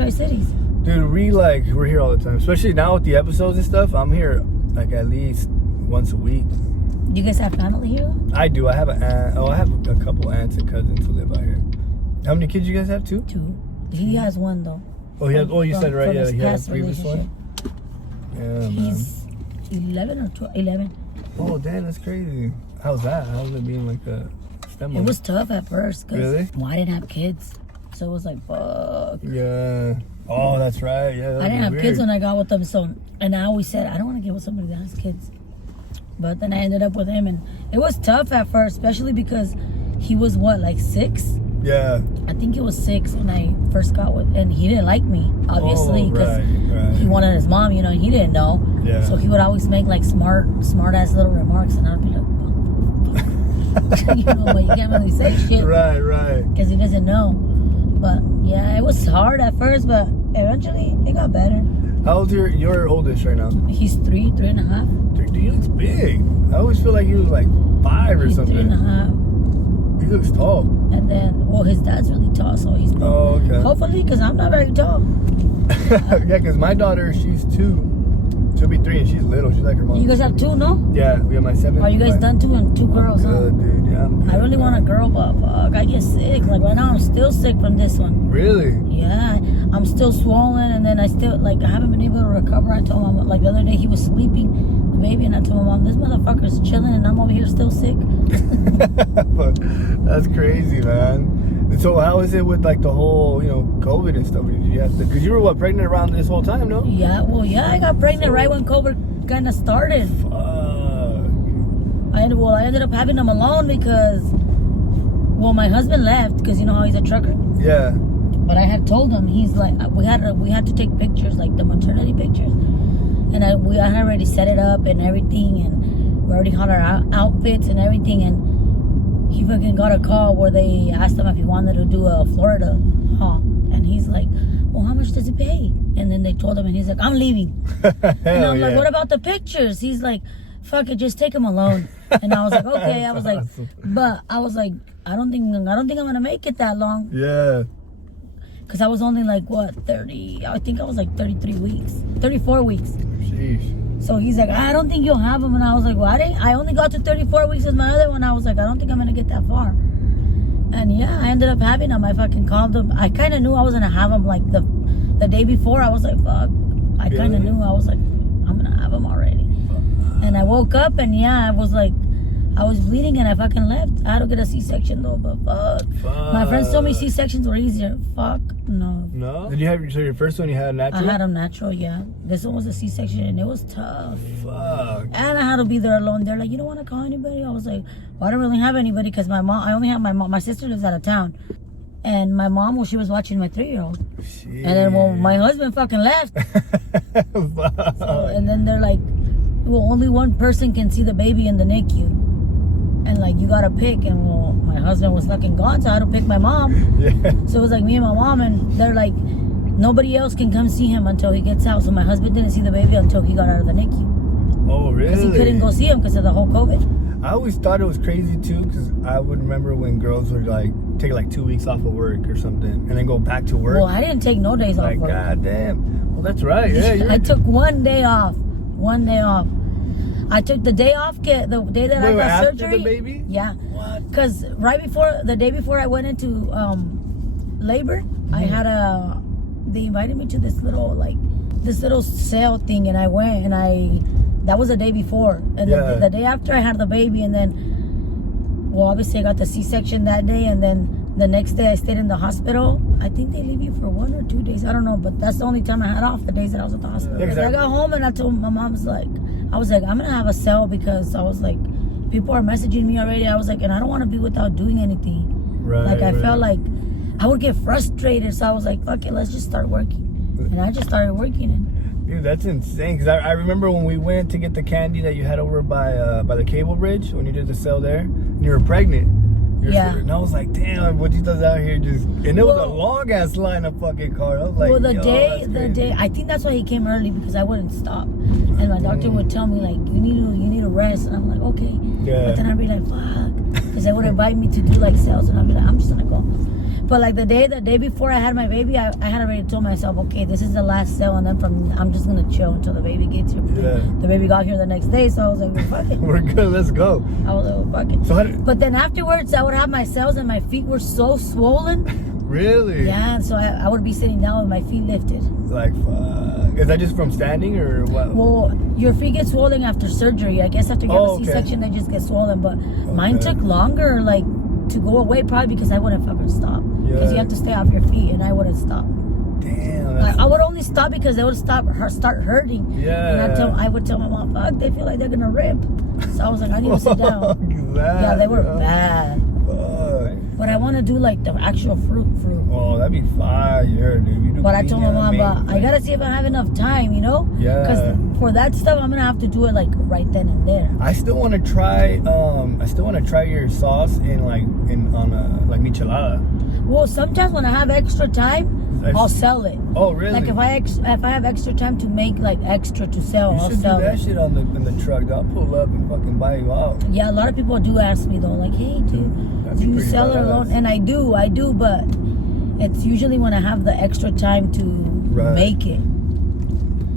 Tri-Cities. Dude, we're here all the time. Especially now with the episodes and stuff. I'm here like at least once a week. You guys have family here? I do. I have an aunt. Oh, I have a couple aunts and cousins who live out here. How many kids you guys have? Two? He has one though. Oh, he has. Oh, you said right. Yeah, he had a previous relationship. one. Yeah, He's 11 or 12. 11. Oh, damn, that's crazy. How's that? How's it being like a stepmom? It was tough at first. Really? Well, I didn't have kids. So it was like, fuck. Yeah. Oh, that's right. Yeah. I didn't have kids when I got with them. So, and I always said, I don't want to get with somebody that has kids. But then I ended up with him. And it was tough at first, especially because he was what, like 6? Yeah. I think he was 6 when I first got with, and he didn't like me, obviously, because he wanted his mom, you know, and he didn't know. Yeah. So he would always make like smart ass little remarks, and I'd be like, you know, but you can't really say shit. Right. Because he doesn't know. But yeah, it was hard at first, but eventually it got better. How old is your oldest right now? He's 3.5. Dude, he looks big. I always feel like he was like 5 or He's something. 3.5. He looks tall. And then, well, his dad's really tall, so he's. Oh, okay. Hopefully, because I'm not very tall. Yeah, because my daughter, she's 2. She'll be 3 and she's little. She's like her mom. You guys have 2, no? Yeah, we have my 7. Are you guys done 2 and 2 girls, huh? Good, dude. Yeah, I'm good. I really want a girl, but fuck, I get sick. Like right now, I'm still sick from this one. Really? Yeah, I'm still swollen, and then I haven't been able to recover. I told mom, like the other day, he was sleeping, the baby, and I told my mom, this motherfucker's chilling, and I'm over here still sick. That's crazy, man. And so how is it with like the whole, COVID and stuff? Did you have to, because you were pregnant around this whole time, no? Yeah, well, yeah, I got pregnant right when COVID kind of started. Fuck. I ended up having him alone because, well, my husband left because you know how he's a trucker. Yeah. But I had told him, he's like, we had to take pictures, like the maternity pictures, and I had already set it up and everything, and we already had our outfits and everything, and he fucking got a call where they asked him if he wanted to do a Florida haul, and he's like, well, how much does it pay? And then they told him, and he's like, I'm leaving. And I'm like, what about the pictures? He's like, fuck it, just take him alone. And I was like, okay. I was like, but I was like, I don't think I'm gonna make it that long. Yeah. Because I was only like, what, 30? I think I was like 34 weeks. Sheesh. So he's like, I don't think you'll have him. And I was like, well, I only got to 34 weeks with my other one. I was like, I don't think I'm going to get that far. And yeah, I ended up having him. I fucking called him. I kind of knew I was going to have him like the day before. I was like, fuck. I kind of knew. I was like, I'm going to have him already. And I woke up and yeah, I was like, I was bleeding and I fucking left. I had to get a C-section though, but fuck. My friends told me C-sections were easier. Fuck, no. No? Did you have your first one, you had a natural? I had a natural, yeah. This one was a C-section and it was tough. Fuck. And I had to be there alone. They're like, you don't want to call anybody? I was like, well, I don't really have anybody because I only have my mom. My sister lives out of town. And my mom, well, she was watching my 3-year-old. And then, well, my husband fucking left. So, and then they're like, well, only one person can see the baby in the NICU. And like, you gotta pick. And well, my husband was fucking gone, so I had to pick my mom. Yeah. So it was like me and my mom, and they're like, nobody else can come see him until he gets out. So my husband didn't see the baby until he got out of the NICU. Oh, really? Because he couldn't go see him because of the whole COVID. I always thought it was crazy too, because I would remember when girls would like take like 2 weeks off of work or something and then go back to work. Well, I didn't take no days off work. God damn. Well, that's right. Yeah, I took 1 day off. 1 day off. I took the day off, the day that I got after surgery. The baby? Yeah. What? Because the day before I went into labor, I had they invited me to this little sale thing, and I went, and that was the day before. And the day after I had the baby, and then, well, obviously I got the C-section that day, and then the next day I stayed in the hospital. I think they leave you for 1 or 2 days. I don't know, but that's the only time I had off, the days that I was at the hospital. Yeah, exactly. I got home and I told my mom, I was like, I'm going to have a cell because I was like, people are messaging me already. I was like, and I don't want to be without doing anything. Right. Like, I felt like I would get frustrated. So I was like, fuck it, let's just start working. And I just started working. Dude, that's insane. Because I remember when we went to get the candy that you had over by the cable bridge, when you did the cell there, and you were pregnant. Yeah. And I was like, damn, Pochitas out here just... And it was a long-ass line of fucking cars. I was like, the day, I think that's why he came early, because I wouldn't stop. And my doctor would tell me, like, you need to rest. And I'm like, okay. Yeah. But then I'd be like, fuck. Because they would invite me to do, like, sales. And I'd be like, I'm just going to go. But like the day before I had my baby, I had already told myself, okay, this is the last sale, and then I'm just gonna chill until the baby gets here. Yeah. The baby got here the next day, so I was like, well, fuck it. We're good. Let's go. I was like, well, fuck it. So But then afterwards, I would have my cells, and my feet were so swollen. Really? Yeah, and so I would be sitting down with my feet lifted. Like, fuck. Is that just from standing or what? Well, your feet get swollen after surgery. I guess after you have a C-section, they just get swollen. But mine took longer, like, to go away, probably because I wouldn't fucking stop. Because you have to stay off your feet, and I wouldn't stop. Damn. Like, I would only stop because they would start hurting. Yeah. And I would tell my mom, fuck, they feel like they're gonna rip. So I was like, I need to sit down. Yeah, they were bad. Fuck. But I want to do like the actual fruit. Oh, that'd be fire, dude. You do But I told my mom, amazing. but I gotta see if I have enough time, you know? Yeah. Because for that stuff, I'm gonna have to do it like right then and there. I still want to try. I still want to try your sauce on a michelada. Well, sometimes when I have extra time, I'll sell it. Oh, really? Like if I have extra time to make like extra to sell, You I'll should do sell that it. shit in the truck. I'll pull up and fucking buy you out. Yeah, a lot of people do ask me though, like, hey, That'd do be you pretty sell it badass. alone? And I do, but it's usually when I have the extra time to make it.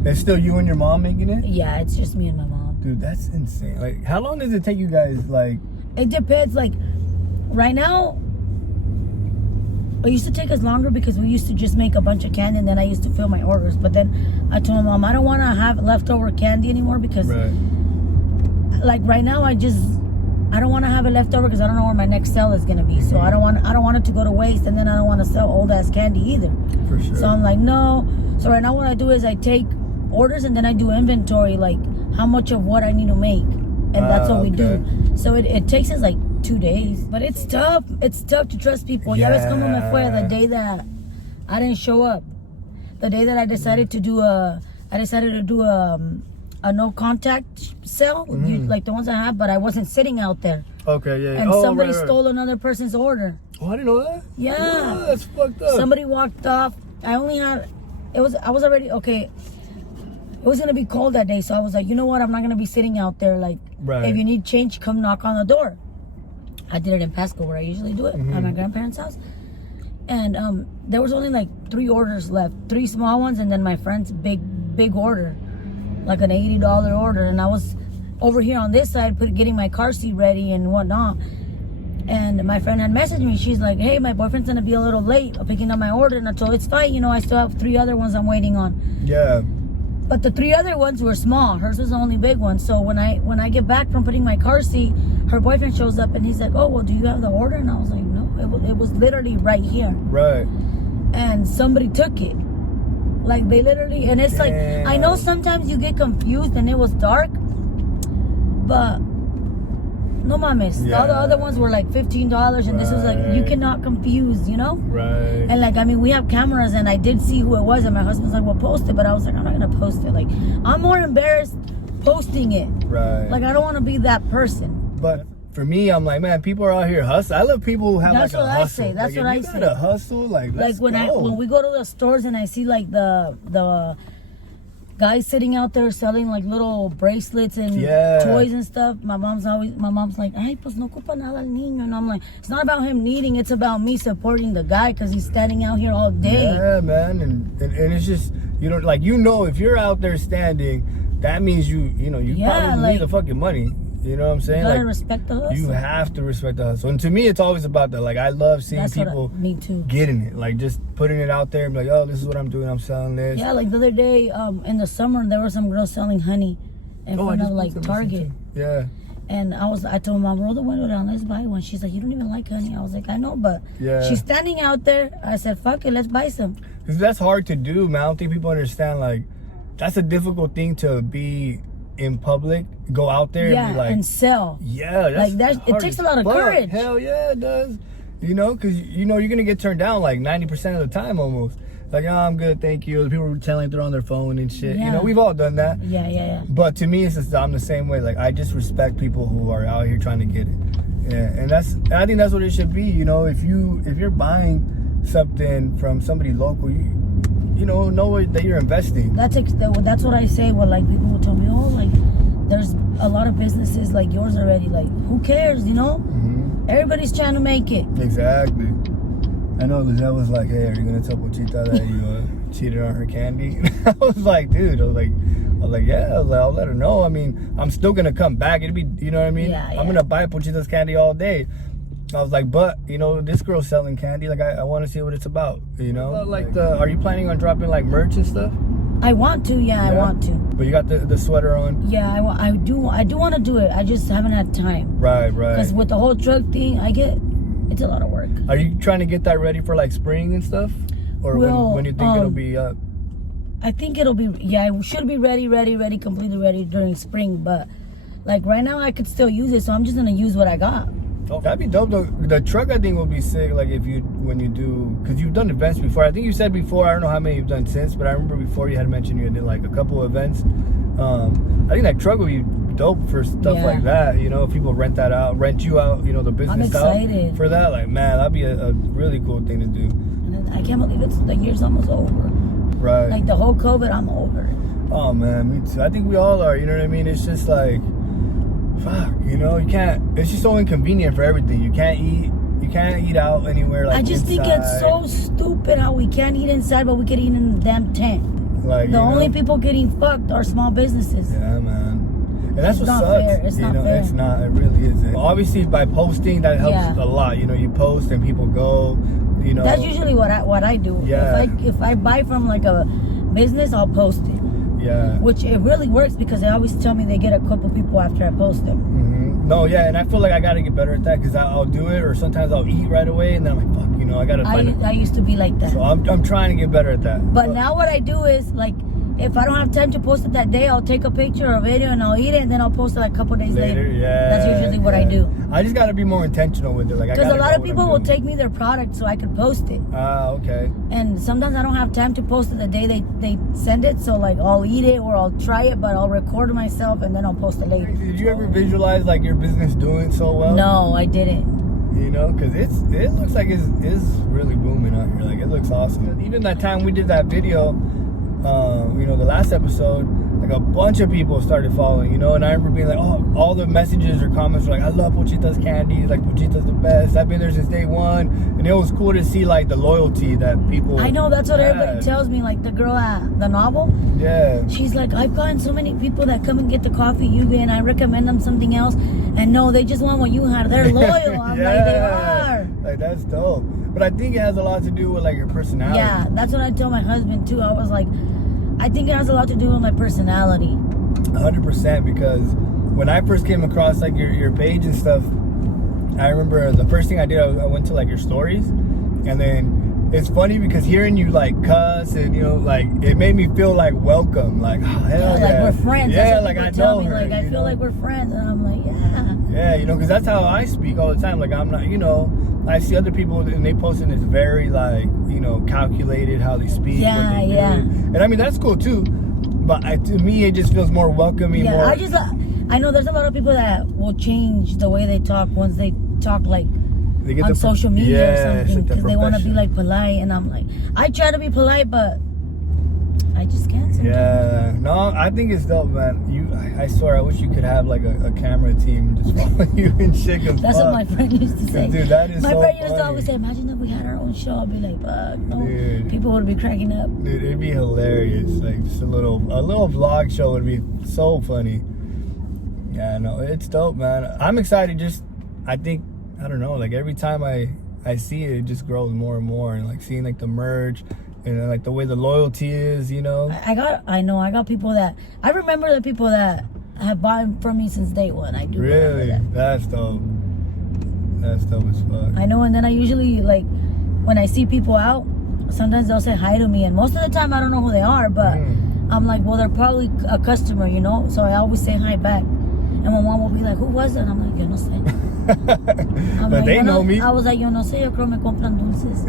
It's still you and your mom making it? Yeah, it's just me and my mom. Dude, that's insane. Like, how long does it take you guys, like... It depends, like, right now, it used to take us longer because we used to just make a bunch of candy and then I used to fill my orders. But then I told my mom, I don't want to have leftover candy anymore because, like, right now I don't want to have it left over because I don't know where my next sale is gonna be. So I don't want it to go to waste, and then I don't want to sell old ass candy either. For sure. So I'm like, no. So right now what I do is I take orders and then I do inventory, like how much of what I need to make, and that's what we do. So it takes us like 2 days, but it's tough. It's tough to trust people. Ya ves como me fue the day that I didn't show up. The day that I decided to do a no contact sale, like the ones I have, but I wasn't sitting out there. Okay, yeah. And somebody stole another person's order. Oh, I didn't know that? Yeah. What? That's fucked up. Somebody walked off. I was already, okay. It was gonna be cold that day, so I was like, you know what? I'm not gonna be sitting out there. Like, if you need change, come knock on the door. I did it in Pasco where I usually do it at my grandparents' house. And there was only like 3 orders left, 3 small ones, and then my friend's big order, like an $80 order. And I was over here on this side, getting my car seat ready and whatnot. And my friend had messaged me. She's like, hey, my boyfriend's gonna be a little late picking up my order. And I told her, it's fine, you know, I still have 3 other ones I'm waiting on. Yeah. But the 3 other ones were small. Hers was the only big one. So when I get back from putting my car seat, her boyfriend shows up and he's like, oh, well, do you have the order? And I was like, no, it was literally right here. Right. And somebody took it. Like, they literally, and it's like, I know sometimes you get confused and it was dark, but no mames. Yeah. All the other ones were like $15, and this was like, you cannot confuse, you know? Right. And like, I mean, we have cameras, and I did see who it was, and my husband's like, well, post it. But I was like, I'm not gonna post it. Like, I'm more embarrassed posting it. Right. Like, I don't want to be that person. But for me, I'm like, man, people are out here hustling. I love people who have That's like a what I hustle. say. That's like, what if I you say. got a hustle, like, let's Like when we go to the stores and I see like the guys sitting out there selling like little bracelets and toys and stuff. My mom's like, ay, pues no ocupa nada el niño. And I'm like, it's not about him needing, it's about me supporting the guy because he's standing out here all day. Yeah, man. And it's just, you know, like, you know, if you're out there standing, that means you probably need the fucking money. You know what I'm saying? You gotta like, respect the hustle. You have to respect the hustle. And to me, it's always about that. Like, I love seeing people me too. getting it. Like, just putting it out there and be like, oh, this is what I'm doing. I'm selling this. Yeah, like the other day, in the summer, there were some girls selling honey in front of like Target. Yeah. And I told Mom, roll the window down, let's buy one. She's like, you don't even like honey. I was like, I know, but she's standing out there. I said, fuck it, let's buy some. Because that's hard to do, man. I don't think people understand, like, that's a difficult thing to be in public, go out there and be like, and sell. Yeah, that's like that. It takes a lot of courage. Hell yeah, it does. You know, because you know you're gonna get turned down like 90% of the time almost. Like, oh, I'm good, thank you. People were telling they're on their phone and shit. Yeah. You know, we've all done that. Yeah. But to me, it's just, I'm the same way. Like, I just respect people who are out here trying to get it. Yeah, and I think that's what it should be. You know, if you're buying something from somebody local, you know that you're investing. That's what I say. Well, like, people will tell me, oh, like, there's a lot of businesses like yours already. Like, who cares, you know? Mm-hmm. Everybody's trying to make it. Exactly. I know Lizette was like, hey, are you gonna tell Pochita that you cheated on her candy? I was like, dude, I was like, yeah, I'll let her know. I mean, I'm still gonna come back. It'd be, you know what I mean? Yeah, I'm gonna buy Pochitas Candy all day. I was like, but you know, this girl's selling candy. Like, I want to see what it's about. You know, are you planning on dropping like merch and stuff? I want to, yeah, I want to. But you got the sweater on. Yeah, I do want to do it. I just haven't had time. Right. Because with the whole drug thing, it's a lot of work. Are you trying to get that ready for like spring and stuff, or when you think it'll be up? I think it'll be, yeah, it should be ready, completely ready during spring. But like right now, I could still use it, so I'm just gonna use what I got. Oh, that'd be dope though. The truck I think will be sick. Like when you do, because you've done events before. I think you said before. I don't know how many you've done since, but I remember before you had mentioned you did like a couple of events. I think that truck would be dope for stuff like that. You know, if people rent you out. You know, the business out for that. Like, man, that'd be a really cool thing to do. And then I can't believe the year's almost over. Right. Like the whole COVID, I'm over it. Oh man, me too. I think we all are. You know what I mean? It's just like, fuck. You know, you can't. It's just so inconvenient for everything. You can't eat out anywhere. Like, I just think it's so stupid how we can't eat inside, but we can eat in the damn tent. Like, the only people getting fucked are small businesses. Yeah, man. And that's what sucks. Fair. It's not fair. It's not. It really isn't. Obviously, by posting, that helps a lot. You know, you post and people go. You know, that's usually what I do. Yeah. If I buy from like a business, I'll post it. Yeah. Which it really works because they always tell me they get a couple people after I post them. Mm-hmm. No, yeah, and I feel like I gotta get better at that because I'll do it, or sometimes I'll eat right away, and then I'm like, fuck, you know, I gotta find it. I used to be like that. So I'm trying to get better at that. But now what I do is like, if I don't have time to post it that day, I'll take a picture or a video and I'll eat it, and then I'll post it like a couple days later. Yeah, that's usually what I do. I just got to be more intentional with it. Like, because a lot of people will take me their product so I could post it. Okay. And sometimes I don't have time to post it the day they send it, so like I'll eat it or I'll try it, but I'll record myself and then I'll post it later. Did you ever visualize like your business doing so well? No, I didn't. You know, because it looks like it's really booming out here. Like, it looks awesome. Even that time we did that video, you know, the last episode, like a bunch of people started following, you know, and I remember being like, oh, all the messages or comments were like, I love Pochitas Candy, like Pochitas the best, I've been there since day one. And it was cool to see like the loyalty that people I know, that's what everybody tells me. Like the girl at the novel, she's like, I've gotten so many people that come and get the coffee you get, and I recommend them something else, and no, they just want what you had. They're loyal. I'm like, they are. Like, that's dope. But I think it has a lot to do with like your personality. Yeah, that's what I told my husband too. I was like, I think it has a lot to do with my personality. 100%, because when I first came across like your page and stuff, I remember the first thing I did, I went to like your stories, and then it's funny because hearing you like cuss and, you know, like it made me feel like welcome, like, oh, hell like we're friends. Yeah, that's like I tell know me, her, like I feel like we're friends, and I'm like, yeah, you know, because that's how I speak all the time. Like, I'm not, you know, I see other people and they post, and it's very like, you know, calculated how they speak. Yeah, what they do. And I mean, that's cool too, but to me it just feels more welcoming. Yeah, more. I know there's a lot of people that will change the way they talk once they talk like on social media or something, because they want to be like polite, and I'm like, I try to be polite, but I just can't sometimes. Yeah, no, I think it's dope, man. I swear, I wish you could have like a camera team just follow you and shit. That's what my friend used to say. Dude, that is my so friend used funny. to always say, imagine if we had our own show. I'd be like, fuck, no. Dude. People would be cracking up. Dude, it'd be hilarious. Like, just a little vlog show would be so funny. Yeah, no, it's dope, man. I'm excited. I think, I don't know, like every time I see it, it just grows more and more, and like seeing like the merch and like the way the loyalty is, you know. I got people that I remember, the people that have bought from me since day one. I do. Really? That's dope. That's dope as fuck. I know, and then I usually, like, when I see people out, sometimes they'll say hi to me, and most of the time I don't know who they are, but I'm like, well, they're probably a customer, you know, so I always say hi back. And when one will be like, who was it? I'm like, yo no sé. But like, they know me. I was like, yo no sé, yo creo me compran dulces.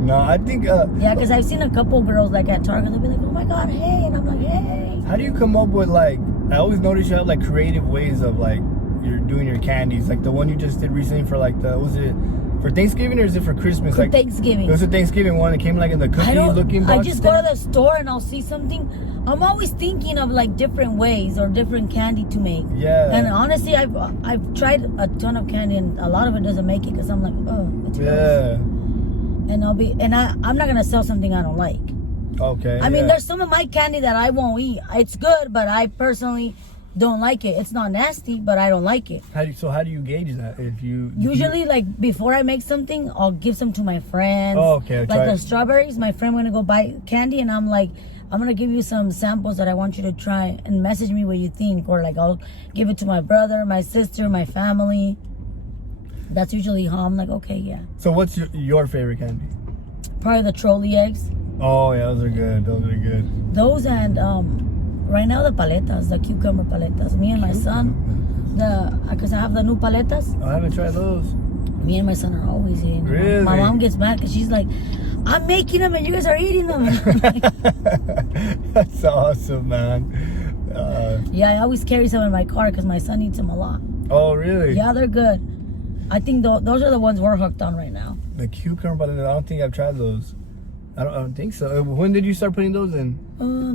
No, I think yeah, because I've seen a couple girls like at Target, they'll be like, oh my god, hey, and I'm like, hey. How do you come up with, like, I always notice you have like creative ways of like you're doing your candies, like the one you just did recently for like was it for Thanksgiving or is it for Christmas? For like Thanksgiving. It was a Thanksgiving one that came like in the cookie looking box. I just go to the store and I'll see something. I'm always thinking of like different ways or different candy to make. Yeah. And honestly, I've tried a ton of candy, and a lot of it doesn't make it because I'm like, oh, it's gross. and I'm not gonna sell something I don't like. Okay. I mean, there's some of my candy that I won't eat. It's good, but I personally don't like it. It's not nasty, but I don't like it. How do you gauge that? If you Usually, like before I make something, I'll give some to my friends. Oh, okay. Like the strawberries, my friend went to go buy candy, and I'm like, I'm gonna give you some samples that I want you to try, and message me what you think, or like I'll give it to my brother, my sister, my family. That's usually how I'm like, okay, yeah. So what's your favorite candy? Probably the trolley eggs. Oh yeah, those are good. Those and right now the paletas, the cucumber paletas. Me and my son, because I have the new paletas. I haven't tried those. Me and my son are always eating them. Really? My mom gets mad because she's like, I'm making them and you guys are eating them. That's awesome, man. Yeah, I always carry some in my car because my son eats them a lot. Oh really? Yeah, they're good. I think those are the ones we're hooked on right now. The cucumber paletas, I don't think I've tried those. I don't think so. When did you start putting those in?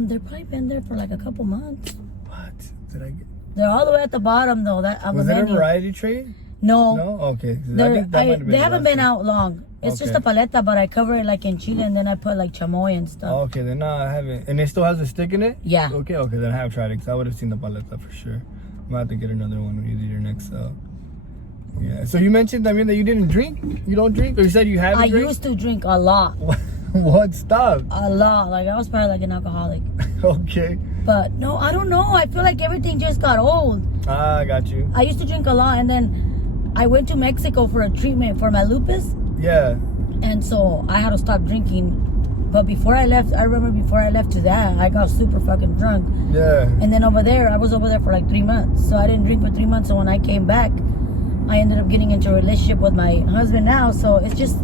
They've probably been there for like a couple months. What did I get? They're all the way at the bottom though. Was that a variety tray? No. No? Okay. They haven't been out long. It's just a Okay. paleta, but I cover it like in chile and then I put like chamoy and stuff. Okay, then no, I haven't. And it still has a stick in it? Yeah. Okay, then I have tried it because I would have seen the paleta for sure. I'm gonna have to get another one when you do your next Yeah. So you mentioned, I mean, that you didn't drink? You don't drink? Or you said you haven't I drank? used to drink a lot. What stuff? A lot. Like I was probably like an alcoholic. Okay. But no, I don't know. I feel like everything just got old. Ah, I got you. I used to drink a lot, and then I went to Mexico for a treatment for my lupus, Yeah. and so I had to stop drinking. But before I left, I remember before I left to that, I got super fucking drunk. Yeah. And then over there, I was over there for like 3 months. So I didn't drink for 3 months. So when I came back, I ended up getting into a relationship with my husband now. So it's just,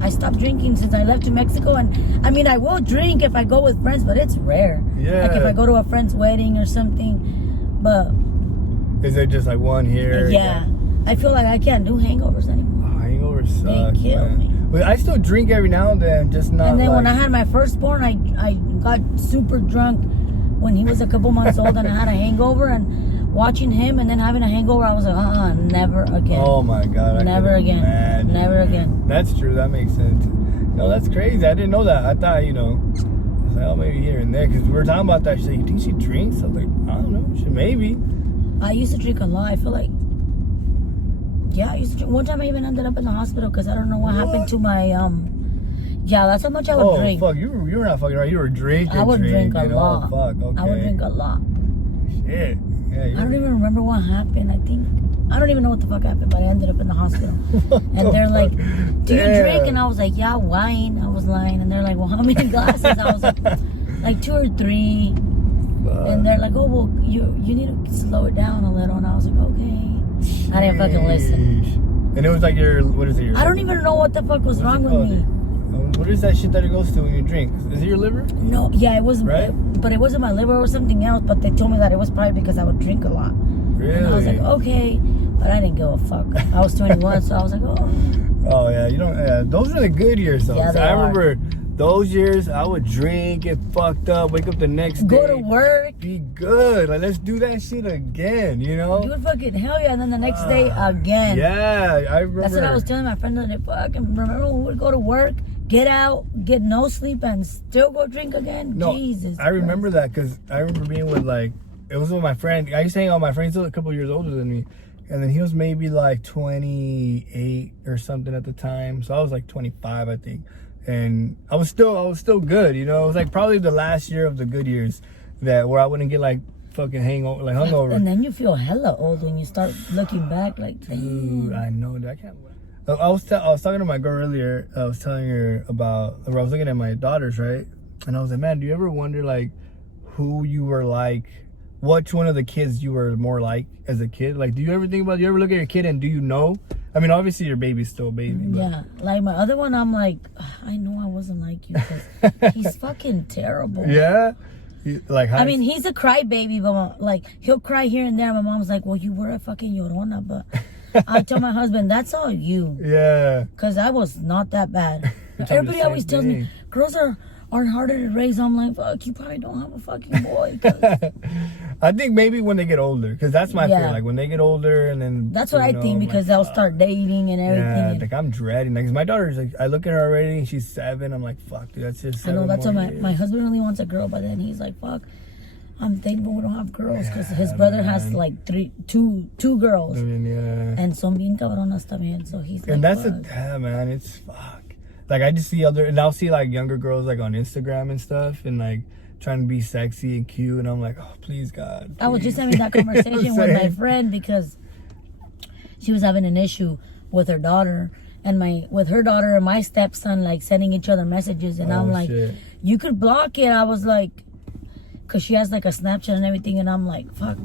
I stopped drinking since I left to Mexico. And I mean, I will drink if I go with friends, but it's rare. Yeah. Like if I go to a friend's wedding or something. But Is it just like one here? yeah, I feel like I can't do hangovers anymore. Oh, hangovers suck. They kill me. But I still drink every now and then, just not. And then when I like- had my firstborn, I got super drunk when he was a couple months old, and I had a hangover. And watching him and then having a hangover, I was like, never again. Oh my god. I Never can again. imagine. Never again. That's true. That makes sense. No, that's crazy. I didn't know that. I thought, I was like, oh, maybe here and there. Because we were talking about that. She's like, you think she drinks? I was like, I don't know. She maybe. I used to drink a lot. I feel like, yeah, I used to drink. One time I even ended up in the hospital because I don't know what happened to my, yeah, that's how much I would drink. Fuck. You were not fucking right. You were drinking. I would drink a lot. Oh, fuck. Okay. I would drink a lot. Shit. Yeah, I don't even remember what happened. I don't even know what the fuck happened, but I ended up in the hospital. And they're like, do you drink? And I was like, yeah, wine. I was lying. And they're like, well, how many glasses? I was like 2 or 3. And they're like, oh, well, you need to slow it down a little. And I was like, okay. I didn't fucking listen. And it was like what is it? I don't even know what the fuck was wrong with me. What is that shit that it goes to when you drink? Is it your liver? No, yeah, it was, right? But it wasn't my liver or something else. But they told me that it was probably because I would drink a lot. Really? And I was like, okay. But I didn't give a fuck. I was 21, so I was like, oh. Oh, yeah. Those are the good years, though. Yeah, they I are. remember those years, I would drink, get fucked up, wake up the next day. Go to work. Be good. Like, let's do that shit again, Do it fucking hell yeah. And then the next day again. Yeah, I remember. That's what I was telling my friend the other day. Fucking remember when we would go to work, get out, get no sleep, and still go drink again? No, Jesus I remember Christ. that because I remember being with it was with my friend. I used to hang out with my friends a couple years older than me. And then he was maybe like 28 or something at the time. So I was like 25, I think. And I was still good, It was like probably the last year of the good years where I wouldn't get like fucking hungover. And then you feel hella old when you start looking back like, Dude, damn. I know that. I can't. I was talking to my girl earlier. I was telling her I was looking at my daughters, right? And I was like, man, do you ever wonder like who you were like? Which one of the kids you were more like as a kid? Like, do you ever look at your kid and do you know? I mean, obviously your baby's still a baby. But... Yeah, like my other one, I'm like, I know I wasn't like you because he's fucking terrible. Yeah? I mean, he's a crybaby, but like, he'll cry here and there. My mom's like, well, you were a fucking llorona, but I tell my husband, that's all you. Yeah. Because I was not that bad. It's Everybody the always same tells me, thing. girls are harder to raise. I'm like, fuck, you probably don't have a fucking boy. 'Cause I think maybe when they get older, because that's my fear. Like when they get older, and then that's what I think, because they'll start dating and everything. Yeah, like I'm dreading. Like 'cause my daughter's like, I look at her already, and she's 7. I'm like, fuck, dude, that's just 7 I know that's more what years. my husband really wants a girl, but then he's like, fuck, I'm thankful we don't have girls, because his brother has like two girls. I mean, yeah. And son bien cabronas también, so he's like, And that's fuck. man, it's fuck. Like I just see and I'll see like younger girls like on Instagram and stuff, and like trying to be sexy and cute, and I'm like, oh please God. I was please. just having that conversation with my friend, because she was having an issue with her daughter, and my stepson like sending each other messages, and I'm like, shit. You could block it. I was like, because she has like a Snapchat and everything, and I'm like, fuck.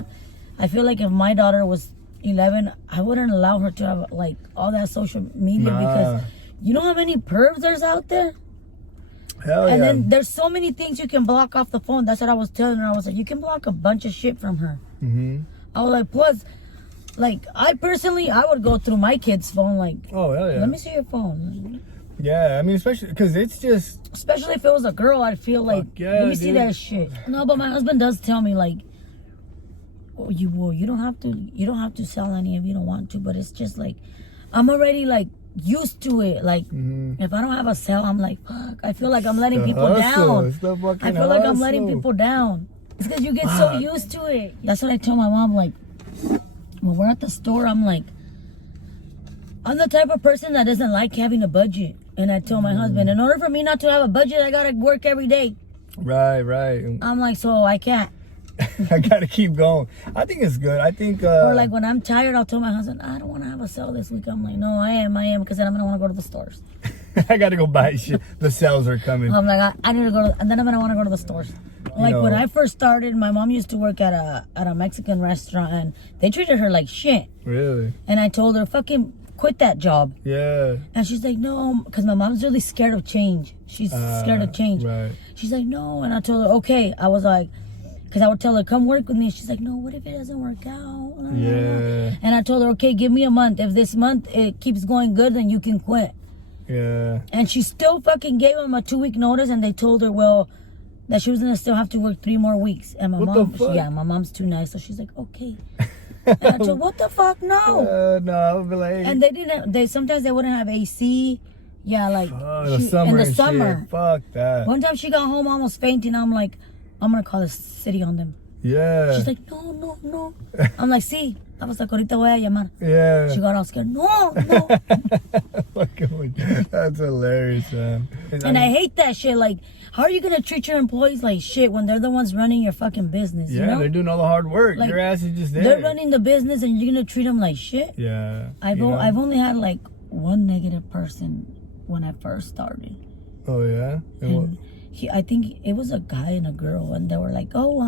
I feel like if my daughter was 11, I wouldn't allow her to have like all that social media, because you know how many pervs there's out there? Hell And yeah. then there's so many things you can block off the phone. That's what I was telling her. I was like, you can block a bunch of shit from her. Mm-hmm. I was like, plus, like, I would go through my kid's phone, like, Oh hell yeah. let me see your phone. Yeah, I mean, especially because it's just. Especially if it was a girl, I'd feel like, Fuck yeah, let me see dude. that shit. No, but my husband does tell me, like, you don't have to sell any if you don't want to, but it's just like, I'm already like used to it. Like, if I don't have a sale, I'm like, fuck. I feel like I'm letting people down. It's the fucking I feel like I'm hustle. letting people down. It's because you get so used to it. That's what I tell my mom. Like, when we're at the store, I'm like, I'm the type of person that doesn't like having a budget. And I tell my husband, in order for me not to have a budget, I gotta work every day. Right. I'm like, so I can't. I gotta keep going. I think it's good. I think. Or like when I'm tired, I'll tell my husband, I don't want to have a sale this week. I'm like, no, I am, because then I'm gonna want to go to the stores. I gotta go buy shit. The sales are coming. I'm like, I need to go, and then I'm gonna want to go to the stores. Like when I first started, my mom used to work at a Mexican restaurant, and they treated her like shit. Really? And I told her, fucking quit that job. Yeah. And she's like, no, because my mom's really scared of change. She's scared of change. Right. She's like, no. And I told her, okay. I was like, because I would tell her, come work with me. She's like, no, what if it doesn't work out? Yeah. And I told her, okay, give me a month. If this month it keeps going good, then you can quit. Yeah. And she still fucking gave them a 2-week notice, and they told her, well, that she was going to still have to work 3 more weeks. And my my mom's too nice. So she's like, okay. And I told her, what the fuck? No. No, I would be like. And sometimes they wouldn't have AC. Yeah, like the summer. in the and summer. Shit. Fuck that. One time she got home almost fainting. I'm like, I'm gonna call the city on them. Yeah. She's like, no. I'm like, see. I was like, ahorita voy a llamar. Yeah. She got all scared. No. That's hilarious, man. And I hate that shit. Like, how are you gonna treat your employees like shit when they're the ones running your fucking business? Yeah, you know? they're doing all the hard work. Like, your ass is just there. They're running the business, and you're gonna treat them like shit. Yeah. I've only had like one negative person when I first started. Oh yeah. And I think it was a guy and a girl, and they were like, oh, I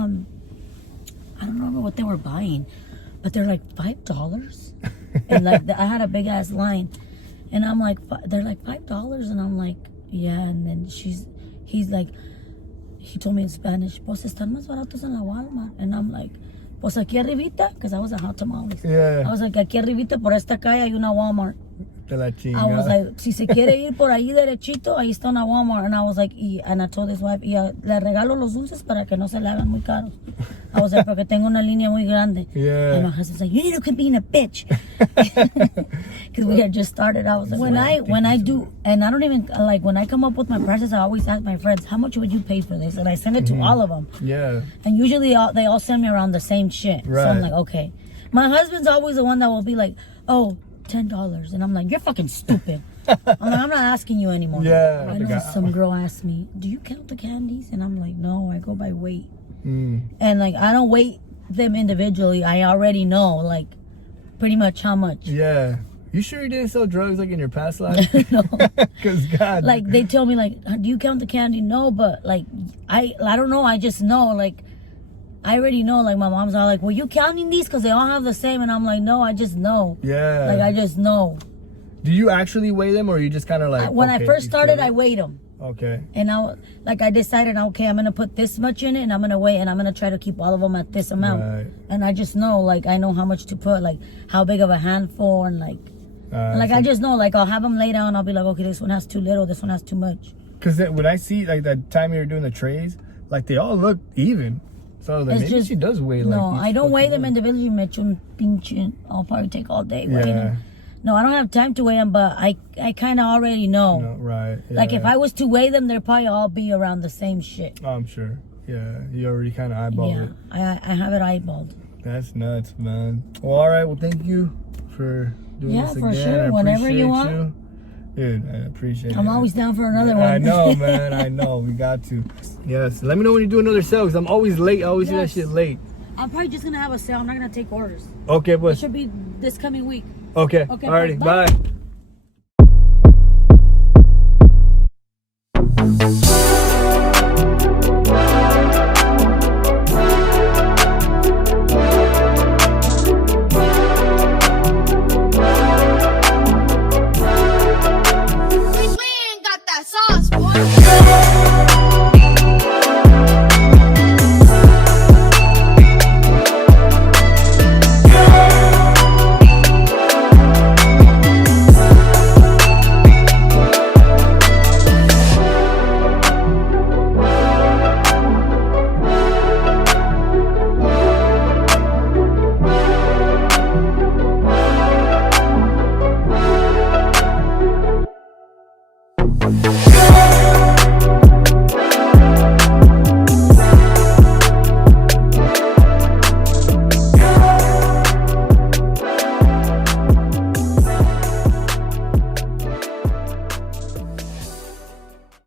don't remember what they were buying, but they're like $5. And like I had a big ass line, and I'm like, they're like $5, and I'm like, yeah. And then he's like, he told me in Spanish, pues están más baratos en la Walmart. And I'm like, pues aquí arribita, because I was at Hot Tamales. Yeah. I was like, aquí arribita por esta calle hay una Walmart. Te la I chinga. was like, si se quiere ir por ahí derechito, ahí está una Walmart. And I was like, and I told his wife, le regalo los dulces para que no se le hagan muy caros. I was like, porque tengo una línea muy grande. Yeah. And my husband's like, you need to quit being a bitch. Because we had just started. I was like, when I do, and I don't even, like, when I come up with my prices, I always ask my friends, how much would you pay for this? And I send it to all of them. Yeah. And usually they all send me around the same shit. Right. So I'm like, okay. My husband's always the one that will be like, oh, $10. And I'm like, you're fucking stupid. I'm like, I'm not asking you anymore. Yeah. I know some girl asked me, do you count the candies? And I'm like, no, I go by weight. And like, I don't weight them individually. I already know, like, pretty much how much. Yeah. You sure you didn't sell drugs like in your past life? No. Because God. Like, they tell me, like, do you count the candy? No, but like, I don't know. I just know, like, I already know. Like, my mom's all like, well, you counting these? Because they all have the same. And I'm like, no, I just know. Yeah. Like, I just know. Do you actually weigh them, or are you just kind of like? When I first started, I weighed them. Okay. And I decided, okay, I'm going to put this much in it, and I'm going to weigh, and I'm going to try to keep all of them at this amount. Right. And I just know, like, I know how much to put, like, how big of a handful, and like I just know, like, I'll have them lay down, I'll be like, okay, this one has too little, this one has too much. Because when I see like that time you were doing the trays, like they all look even. So like, maybe she does weigh like. No, I don't weigh them individually. I'll probably take all day weighing them. No, I don't have time to weigh them, but I kind of already know. No, right. Yeah. Like if I was to weigh them, they'd probably all be around the same shit. Oh, I'm sure. Yeah, you already kind of eyeballed it. Yeah, I have it eyeballed. That's nuts, man. Well, all right. Well, thank you for doing this again. Yeah, for sure. Whenever you want. You. Dude, I appreciate it. I'm always down for another one. I know, man. I know. We got to. Yes. Let me know when you do another sale, because I'm always late. I always do that shit late. I'm probably just going to have a sale. I'm not going to take orders. Okay, but It should be this coming week. Okay. Okay. Alrighty. Bye. Bye.